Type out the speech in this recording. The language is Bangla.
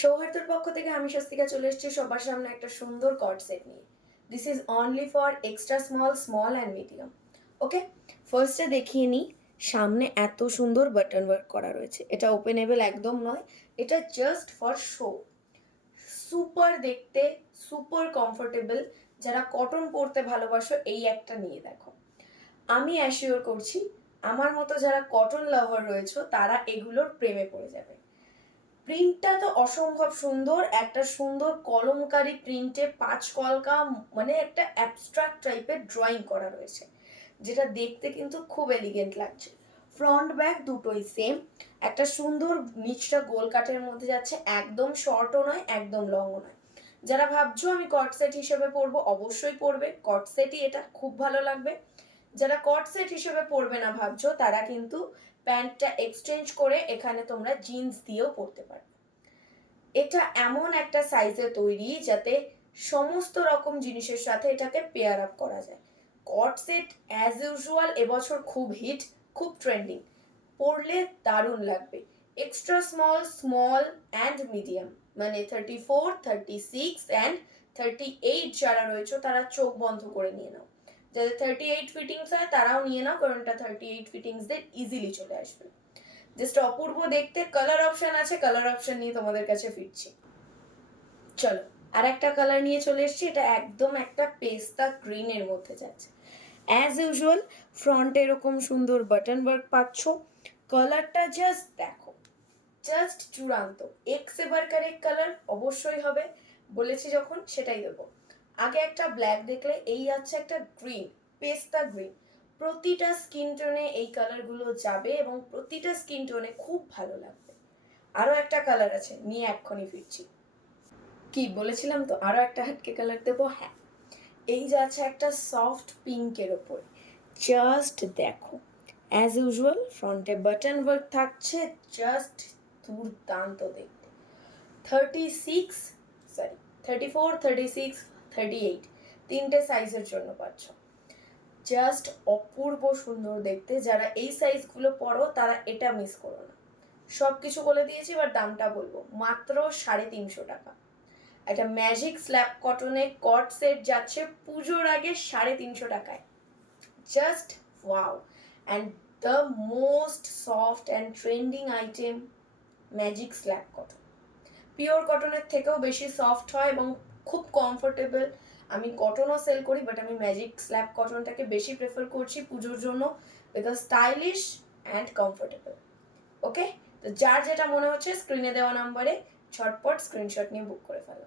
সৌহার্দ্যর পক্ষ থেকে আমি স্বস্তিকা চলে এসেছি সবার সামনে একটা সুন্দর কর্ড সেট নিয়ে। This is only for extra small, small and medium. Okay, ফার্স্টে দেখিয়ে নিই। সামনে এত সুন্দর বাটন ওয়ার্ক করা রয়েছে, এটা ওপেনেবল একদম নয়, এটা জাস্ট ফর শো। সুপার দেখতে, সুপার কমফোর্টেবল। যারা কটন পরতে ভালোবাসো এই একটা নিয়ে দেখো। আমি অ্যাসিওর করছি আমার মতো যারা কটন লাভার রয়েছে তারা এগুলোর প্রেমে পড়ে যাবে। প্রিন্টটা তো অসম্ভব সুন্দর, একটা সুন্দর কলমকারি প্রিন্টে পাঁচ কলকা, মানে একটা অ্যাবস্ট্রাক্ট টাইপের ড্রয়িং করা রয়েছে, যেটা দেখতে কিন্তু খুব এলিগেন্ট লাগছে। ফ্রন্ট ব্যাক দুটোই সেম, একটা সুন্দর নিচটা গোল কাটের মধ্যে যাচ্ছে, একদম শর্টও নয় একদম লংও নয়। যারা ভাবছো আমি কট সেট হিসেবে পরবো, অবশ্যই পরবে, কট সেটই এটা, খুব ভালো লাগবে। যারা কট সেট হিসেবে পরবে না ভাবছো তারা কিন্তু প্যান্টটা এক্সচেঞ্জ করে এখানে তোমরা জিন্স দিয়েও পরতে পারবে। এটা এমন একটা সাইজে তৈরি যাতে সমস্ত রকম জিনিসের সাথে এটাকে পেয়ার আপ করা যায়। কট সেট অ্যাজ ইউজুয়াল এবছর খুব হিট, খুব ট্রেন্ডিং, পরলে দারুণ লাগবে। Extra small, small and medium, মানে 34, 36 অ্যান্ড 38 যারা রয়েছে তারা চোখ বন্ধ করে নিয়ে নাও। যাদের 38 ফিটিংস হয় তারাও নিয়ে নাও, কারণ এটা 38 ফিটিংসদের ইজিলি চলে আসবে। জাস্ট অপূর্ব দেখতে। কালার অপশন আছে, কালার অপশন নিয়ে তোমাদের কাছে ফিরছি। চলো, আর একটা কালার নিয়ে চলে এসেছি, এটা একদম একটা পেস্তা গ্রিনের মধ্যে যাচ্ছে। অ্যাজ ইউজুয়াল ফ্রন্টে এরকম সুন্দর বাটন ওয়ার্ক পাচ্ছ। কালারটা জাস্ট দেখো, জাস্ট চূড়ান্ত। এক্স এবার কারেক্ট কালার অবশ্যই হবে, বলেছি যখন সেটাই দেবো। আগে একটা ব্ল্যাক দেখলে, এই যাচ্ছে একটা গ্রিন, পেস্তা গ্রিন। প্রতিটা স্কিন টোনে এই কালারগুলো যাবে এবং প্রতিটা স্কিন টোনে খুব ভালো লাগবে। আরও একটা কালার আছে, নিয়ে এক্ষুনি ফিরছি। কি বলেছিলাম তো, আরও একটা হাটকে কালার দেবো। হ্যাঁ, এই যাচ্ছে একটা সফট পিঙ্কের ওপর, জাস্ট দেখো। অ্যাজ ইউজুয়াল ফ্রন্টে বাটন ওয়ার্ক থাকছে, জাস্ট দুর্দান্ত দেখতে। 36, সরি 34, 36, 38 তিনটে সাইজের জন্য পাচ্ছ। জাস্ট অপূর্ব সুন্দর দেখতে। যারা এই সাইজগুলো পরো তারা এটা মিস করো না। সব কিছু বলে দিয়েছি, এবার দামটা বলবো, মাত্র 350 টাকা। একটা ম্যাজিক স্ল্যাব কটনে কট সেট যাচ্ছে পুজোর আগে 350 টাকায়। Just wow. And the most soft and trending item, magic slab cotton. Pure কটনের থেকেও বেশি সফট হয় এবং খুব কমফোর্টেবল। আমি কটনও সেল করি, বাট আমি ম্যাজিক স্ল্যাব কটনটাকে বেশি প্রেফার করছি পুজোর জন্য, বিকজ স্টাইলিশ অ্যান্ড কমফোর্টেবল। ওকে, তো যার যেটা মনে হচ্ছে স্ক্রিনে দেওয়া নাম্বারে ঝটপট স্ক্রিনশট নিয়ে বুক করে ফেলো।